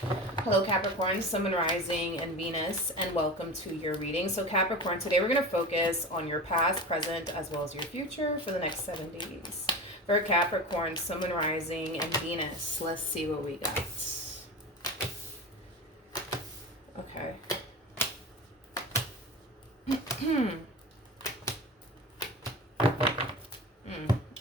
Hello Capricorn, Sun, Moon, Rising, and Venus, and welcome to your reading. So Capricorn, today we're going to focus on your past, present, as well as your future for the next 7 days. For Capricorn, Sun, Moon, Rising, and Venus, let's see what we got. Okay.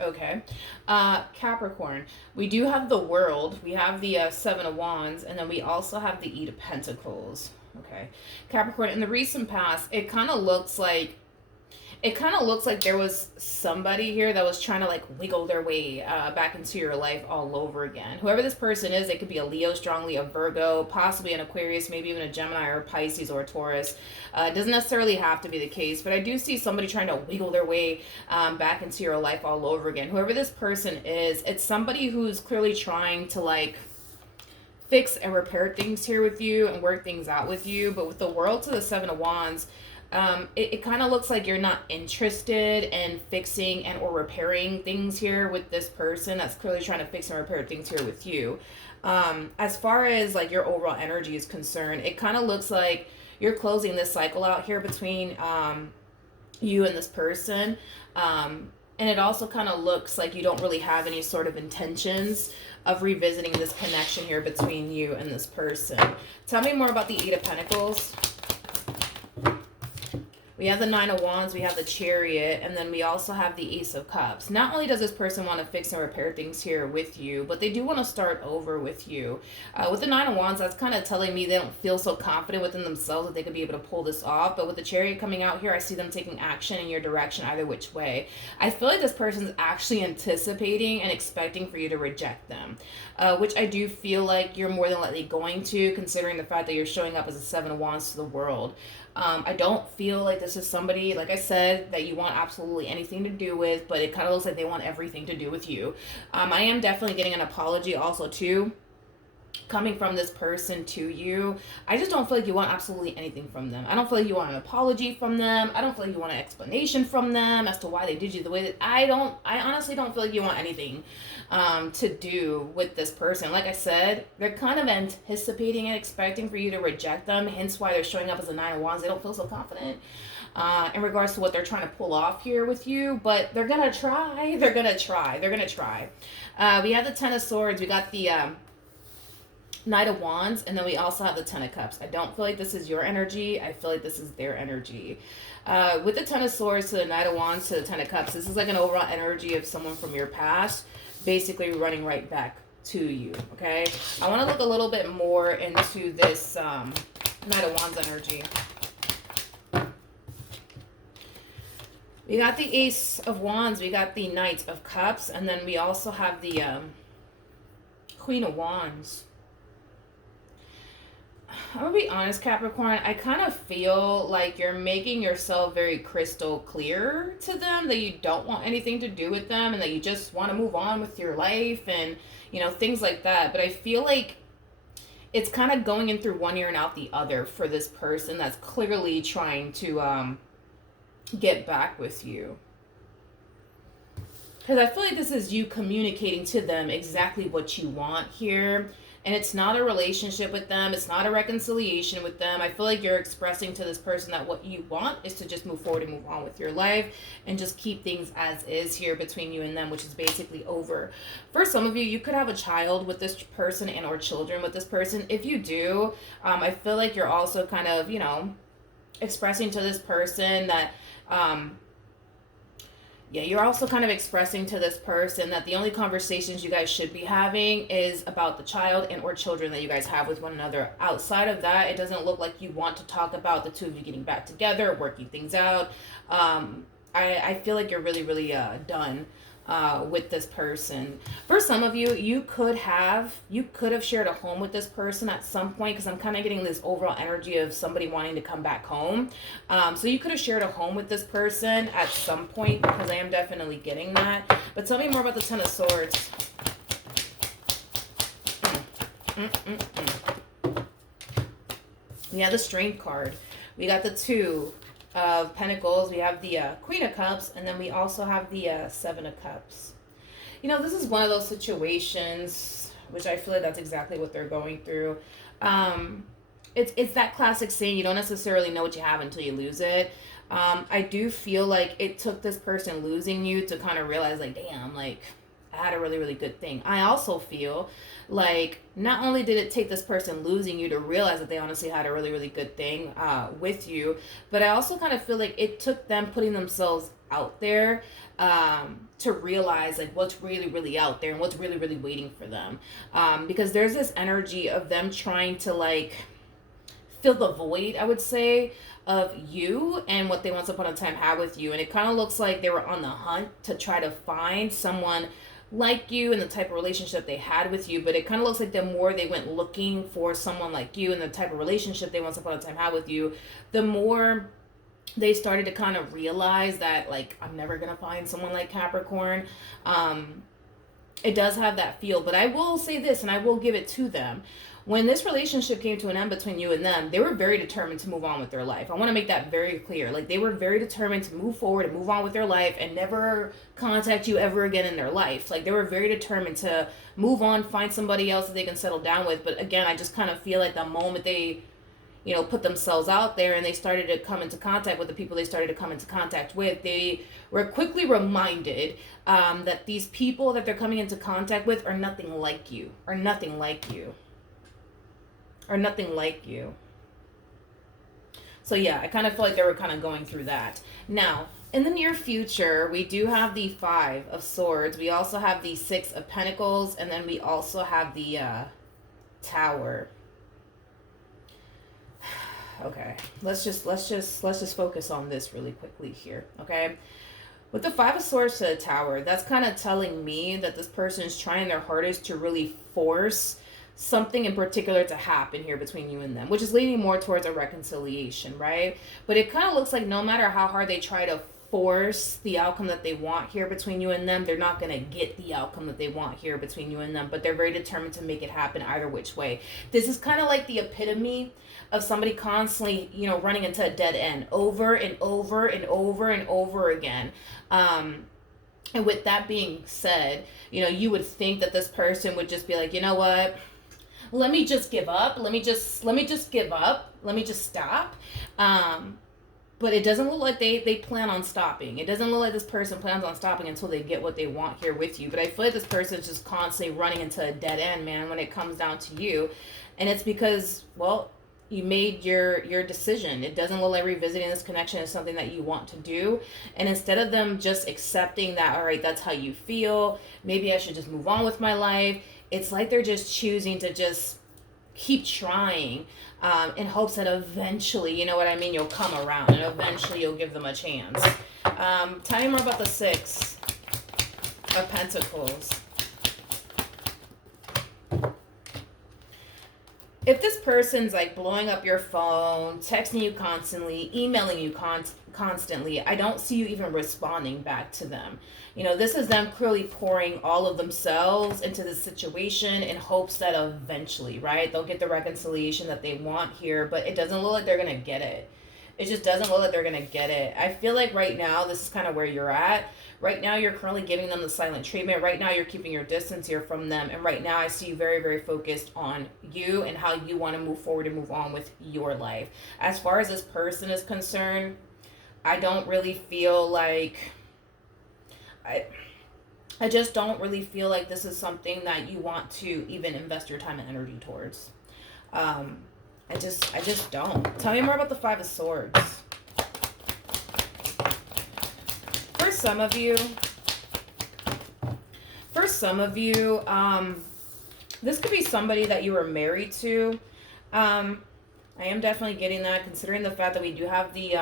Okay. Capricorn, we do have the World, we have the Seven of Wands, and then we also have the Eight of Pentacles. Okay. Capricorn, in the recent past, it kind of looks like there was somebody here that was trying to like wiggle their way back into your life all over again. Whoever this person is, they could be a Leo, strongly a Virgo, possibly an Aquarius, maybe even a Gemini or a Pisces or a Taurus. It doesn't necessarily have to be the case, but I do see somebody trying to wiggle their way back into your life all over again. Whoever this person is, it's somebody who's clearly trying to like fix and repair things here with you and work things out with you. But with the World to the Seven of Wands, it kind of looks like you're not interested in fixing and or repairing things here with this person that's clearly trying to fix and repair things here with you. As far as like your overall energy is concerned, it kind of looks like you're closing this cycle out here between you and this person. And it also kind of looks like you don't really have any sort of intentions of revisiting this connection here between you and this person. Tell me more about the Eight of Pentacles. We have the Nine of Wands, we have the Chariot, and then we also have the Ace of Cups. Not only does this person want to fix and repair things here with you, but they do want to start over with you. With the Nine of Wands, that's kind of telling me they don't feel so confident within themselves that they could be able to pull this off. But with the Chariot coming out here, I see them taking action in your direction either which way. I feel like this person's actually anticipating and expecting for you to reject them, which I do feel like you're more than likely going to, considering the fact that you're showing up as a Seven of Wands to the world. I don't feel like this is somebody, like I said, that you want absolutely anything to do with, but it kind of looks like they want everything to do with you. I am definitely getting an apology also too, coming from this person to you. I just don't feel like you want absolutely anything from them. I don't feel like you want an apology from them. I don't feel like you want an explanation from them as to why they did you the way that I honestly don't feel like you want anything to do with this person. Like I said, they're kind of anticipating and expecting for you to reject them, hence why they're showing up as a Nine of Wands. They don't feel so confident in regards to what they're trying to pull off here with you, but they're gonna try. They're gonna try. We have the Ten of Swords. We got the Knight of Wands, and then we also have the Ten of Cups. I don't feel like this is your energy. I feel like this is their energy. With the Ten of Swords to the Knight of Wands to the Ten of Cups, this is like an overall energy of someone from your past basically running right back to you, okay? I want to look a little bit more into this Knight of Wands energy. We got the Ace of Wands, we got the Knight of Cups, and then we also have the Queen of Wands. I'm gonna be honest, Capricorn, I kind of feel like you're making yourself very crystal clear to them that you don't want anything to do with them and that you just want to move on with your life and, you know, things like that. But I feel like it's kind of going in through one ear and out the other for this person that's clearly trying to get back with you. Because I feel like this is you communicating to them exactly what you want here. And it's not a relationship with them. It's not a reconciliation with them. I feel like you're expressing to this person that what you want is to just move forward and move on with your life and just keep things as is here between you and them, which is basically over. For some of you, you could have a child with this person and or children with this person. If you do, I feel like you're also kind of, you know, expressing to this person that you're also kind of expressing to this person that the only conversations you guys should be having is about the child and or children that you guys have with one another. Outside of that, it doesn't look like you want to talk about the two of you getting back together, working things out. I feel like you're really, really done with this person. For some of you, you could have shared a home with this person at some point, because I'm kind of getting this overall energy of somebody wanting to come back home. So you could have shared a home with this person at some point, because I am definitely getting that. But tell me more about the Ten of Swords. We have the Strength card. We got the Two of Pentacles, we have the Queen of Cups, and then we also have the Seven of Cups. You know, this is one of those situations which I feel like that's exactly what they're going through. It's that classic saying, you don't necessarily know what you have until you lose it. I do feel like it took this person losing you to kind of realize, like, damn, like, I had a really, really good thing. I also feel like not only did it take this person losing you to realize that they honestly had a really, really good thing with you, but I also kind of feel like it took them putting themselves out there to realize, like, what's really, really out there and what's really, really waiting for them. Because there's this energy of them trying to, like, fill the void, I would say, of you and what they once upon a time had with you. And it kind of looks like they were on the hunt to try to find someone like you and the type of relationship they had with you. But it kind of looks like the more they went looking for someone like you and the type of relationship they once upon a time had with you, the more they started to kind of realize that, like, I'm never going to find someone like Capricorn. It does have that feel. But I will say this, and I will give it to them. When this relationship came to an end between you and them, they were very determined to move on with their life. I want to make that very clear. Like, they were very determined to move forward and move on with their life and never contact you ever again in their life. Like, they were very determined to move on, find somebody else that they can settle down with. But again, I just kind of feel like the moment they, you know, put themselves out there and they started to come into contact with the people they started to come into contact with, they were quickly reminded that these people that they're coming into contact with are nothing like you, are nothing like you. Or nothing like you. So yeah, I kind of feel like they were kind of going through that. Now, in the near future, we do have the 5 of Swords. We also have the 6 of Pentacles, and then we also have the Tower. Okay, let's just focus on this really quickly here. Okay, with the 5 of Swords to the Tower, that's kind of telling me that this person is trying their hardest to really force something in particular to happen here between you and them, which is leaning more towards a reconciliation, right? But it kind of looks like no matter how hard they try to force the outcome that they want here between you and them, they're not going to get the outcome that they want here between you and them, but they're very determined to make it happen either which way. This is kind of like the epitome of somebody constantly, you know, running into a dead end over and over and over and over again. And with that being said, you know, you would think that this person would just be like, you know what? Let me just give up. Let me just give up. Let me just stop. But it doesn't look like they plan on stopping. It doesn't look like this person plans on stopping until they get what they want here with you. But I feel like this person is just constantly running into a dead end, man, when it comes down to you. And it's because, well, you made your decision. It doesn't look like revisiting this connection is something that you want to do. And instead of them just accepting that, all right, that's how you feel, maybe I should just move on with my life, it's like they're just choosing to just keep trying in hopes that eventually, you know what I mean, you'll come around and eventually you'll give them a chance. Tell me more about the 6 of Pentacles. If this person's like blowing up your phone, texting you constantly, emailing you constantly, I don't see you even responding back to them. You know, this is them clearly pouring all of themselves into the situation in hopes that eventually, right, they'll get the reconciliation that they want here, but it doesn't look like they're going to get it. It just doesn't look like they're going to get it. I feel like right now, this is kind of where you're at. Right now, you're currently giving them the silent treatment. Right now, you're keeping your distance here from them. And right now, I see you very, very focused on you and how you want to move forward and move on with your life. As far as this person is concerned, I don't really feel like... I just don't really feel like this is something that you want to even invest your time and energy towards. I just don't. Tell me more about the 5 of Swords. For some of you, this could be somebody that you were married to. I am definitely getting that, considering the fact that we do have the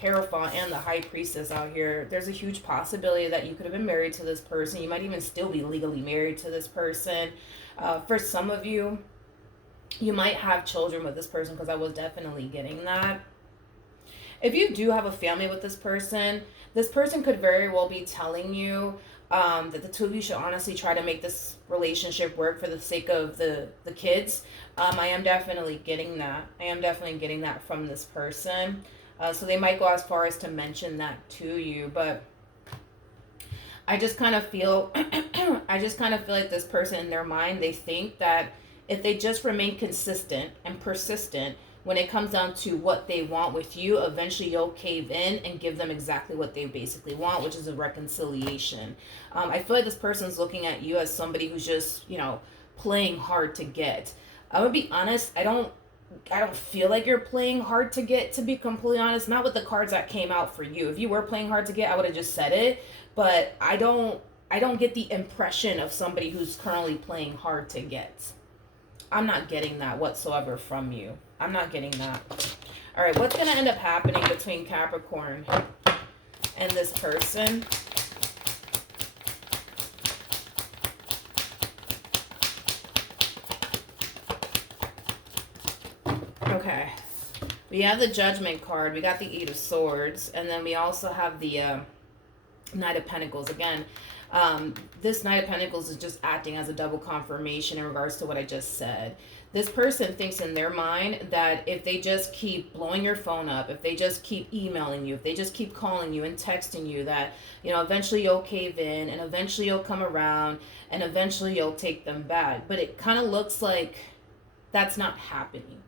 Hierophant and the High Priestess out here. There's a huge possibility that you could have been married to this person. You might even still be legally married to this person. For some of you, you might have children with this person, because I was definitely getting that. If you do have a family with this person could very well be telling you that the two of you should honestly try to make this relationship work for the sake of the kids. I am definitely getting that. From this person. So they might go as far as to mention that to you, but I just kind of feel I just kind of feel like this person in their mind, they think that if they just remain consistent and persistent when it comes down to what they want with you, eventually you'll cave in and give them exactly what they basically want, which is a reconciliation. I feel like this person's looking at you as somebody who's just, playing hard to get. I'm gonna be honest, I don't feel like you're playing hard to get, to be completely honest. Not with the cards that came out for you. If you were playing hard to get, I would have just said it. But I don't get the impression of somebody who's currently playing hard to get. I'm not getting that whatsoever from you. I'm not getting that. All right, what's going to end up happening between Capricorn and this person? Okay. We have the Judgment card. We got the Eight of Swords. And then we also have the Knight of Pentacles. Again, this Knight of Pentacles is just acting as a double confirmation in regards to what I just said. This person thinks in their mind that if they just keep blowing your phone up, if they just keep emailing you, if they just keep calling you and texting you, that, eventually you'll cave in and eventually you'll come around and eventually you'll take them back. But it kind of looks like that's not happening.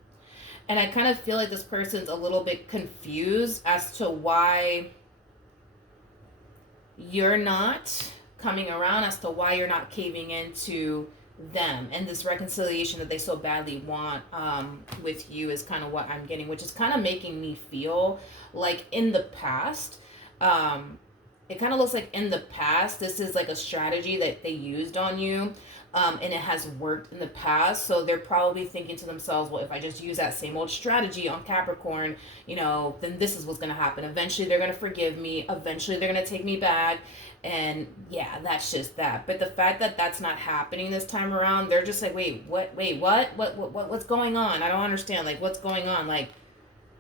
And I kind of feel like this person's a little bit confused as to why you're not coming around, as to why you're not caving into them, and this reconciliation that they so badly want with you is kind of what I'm getting, which is kind of making me feel like in the past, it kind of looks like in the past this is like a strategy that they used on you, and it has worked in the past. So they're probably thinking to themselves, well, if I just use that same old strategy on Capricorn, then this is what's going to happen. Eventually they're going to forgive me. Eventually they're going to take me back. And yeah, that's just that. But the fact that that's not happening this time around, they're just like, what's going on? I don't understand. Like, what's going on? Like,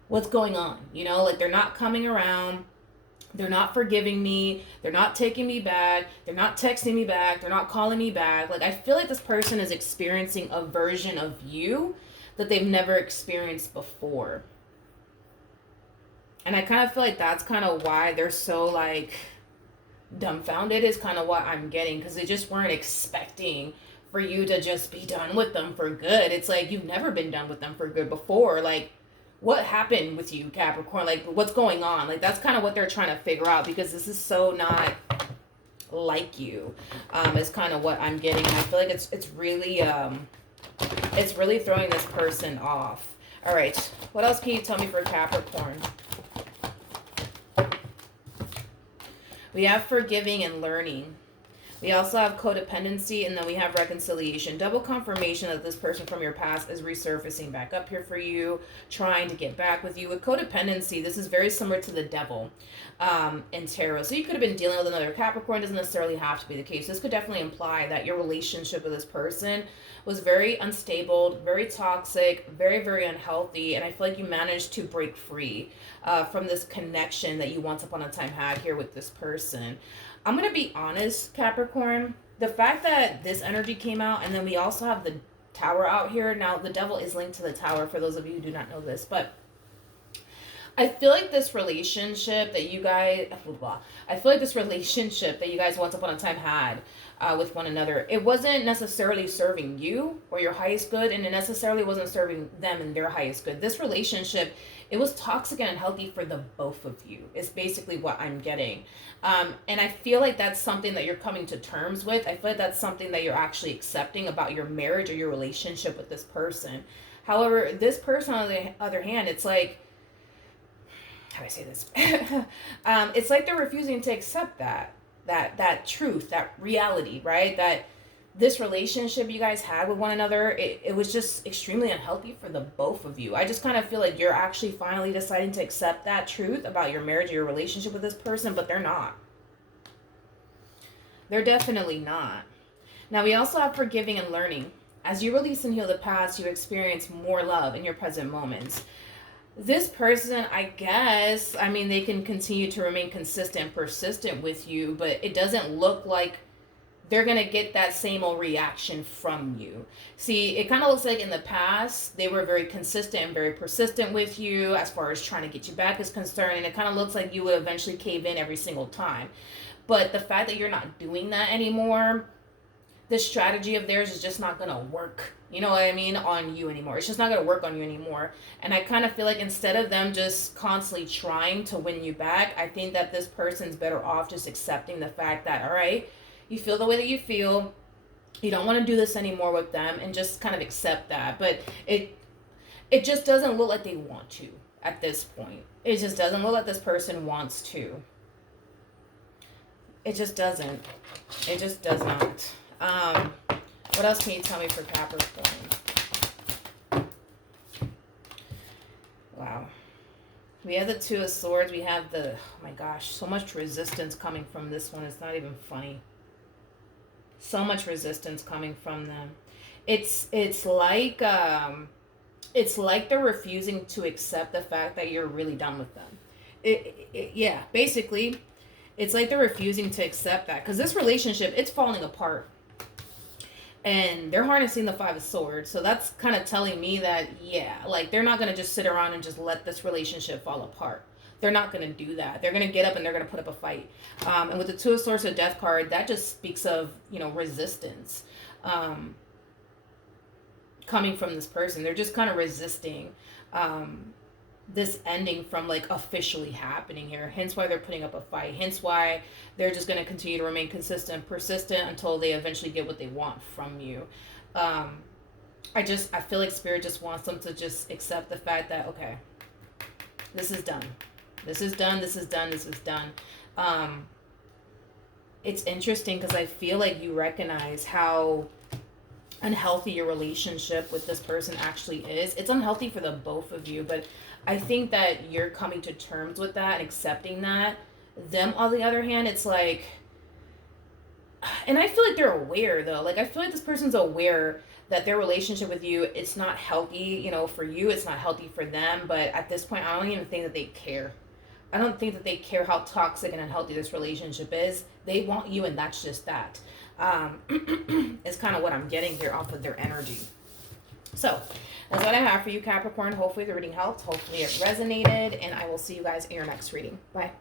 what's going on? Like, they're not coming around. They're not forgiving me. They're not taking me back. They're not texting me back. They're not calling me back. Like, I feel like this person is experiencing a version of you that they've never experienced before. And I kind of feel like that's kind of why they're so, like, dumbfounded is kind of what I'm getting, because they just weren't expecting for you to just be done with them for good. It's like you've never been done with them for good before. Like, what happened with you, Capricorn? Like, what's going on? Like, that's kind of what they're trying to figure out, because this is so not like you. Is kind of what I'm getting. I feel like it's really throwing this person off. All right, what else can you tell me for Capricorn? We have forgiving and learning. We also have codependency, and then we have reconciliation. Double confirmation that this person from your past is resurfacing back up here for you, trying to get back with you. With codependency, this is very similar to the devil in tarot. So you could have been dealing with another Capricorn. Doesn't necessarily have to be the case. This could definitely imply that your relationship with this person was very unstable, very toxic, very, very unhealthy. And I feel like you managed to break free from this connection that you once upon a time had here with this person. I'm going to be honest, Capricorn. The fact that this energy came out, and then we also have the Tower out here. Now, the devil is linked to the Tower, for those of you who do not know this. But I feel like this relationship that you guys, once upon a time had with one another, it wasn't necessarily serving you or your highest good, and it necessarily wasn't serving them and their highest good. This relationship, it was toxic and unhealthy for the both of you, is basically what I'm getting. And I feel like that's something that you're coming to terms with. I feel like that's something that you're actually accepting about your marriage or your relationship with this person. However, this person, on the other hand, it's like, how do I say this? It's like they're refusing to accept that truth, that reality, right? That this relationship you guys had with one another, it was just extremely unhealthy for the both of you. I just kind of feel like you're actually finally deciding to accept that truth about your marriage or your relationship with this person, but they're not. They're definitely not. Now, we also have forgiving and learning. As you release and heal the past, you experience more love in your present moments. This person, I guess, they can continue to remain consistent and persistent with you, but it doesn't look like they're going to get that same old reaction from you. See, it kind of looks like in the past, they were very consistent and very persistent with you as far as trying to get you back is concerned, and it kind of looks like you would eventually cave in every single time. But the fact that you're not doing that anymore, this strategy of theirs is just not going to work. You know what I mean? On you anymore. It's just not going to work on you anymore. And I kind of feel like instead of them just constantly trying to win you back, I think that this person's better off just accepting the fact that, all right, you feel the way that you feel. You don't want to do this anymore with them, and just kind of accept that. But it just doesn't look like they want to at this point. It just doesn't look like this person wants to. It just doesn't. It just does not. What else can you tell me for Capricorn? Wow. We have the Two of Swords. We have the, oh my gosh, so much resistance coming from this one. It's not even funny. So much resistance coming from them. It's like they're refusing to accept the fact that you're really done with them. Yeah, basically, it's like they're refusing to accept that, because this relationship, it's falling apart. And they're harnessing the Five of Swords. So that's kind of telling me that, yeah, like they're not going to just sit around and just let this relationship fall apart. They're not going to do that. They're going to get up and they're going to put up a fight. And with the Two of Swords or Death card, that just speaks of, resistance coming from this person. They're just kind of resisting this ending from like officially happening here. Hence why they're putting up a fight. Hence why they're just going to continue to remain consistent, persistent until they eventually get what they want from you. I feel like Spirit just wants them to just accept the fact that, okay, this is done. This is done. This is done. This is done. It's interesting because I feel like you recognize how unhealthy your relationship with this person actually is. It's unhealthy for the both of you, but I think that you're coming to terms with that and accepting that. Them, on the other hand, it's like, and I feel like they're aware though. Like, I feel like this person's aware that their relationship with you, it's not healthy, for you, it's not healthy for them. But at this point, I don't even think that they care. I don't think that they care how toxic and unhealthy this relationship is. They want you, and that's just that. Is kind of what I'm getting here off of their energy. So that's what I have for you, Capricorn. Hopefully the reading helped. Hopefully it resonated, and I will see you guys in your next reading. Bye.